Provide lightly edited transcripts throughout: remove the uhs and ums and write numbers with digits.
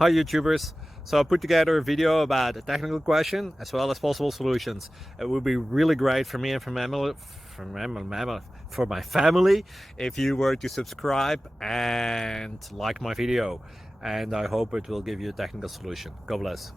Hi YouTubers! So I put together a video about a technical question as well as possible solutions. It would be really great for me and for my family if you were to subscribe and like my video, and I hope it will give you a technical solution. God bless.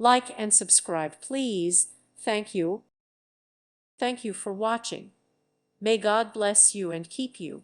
Like and subscribe, please. Thank you. Thank you for watching. May God bless you and keep you.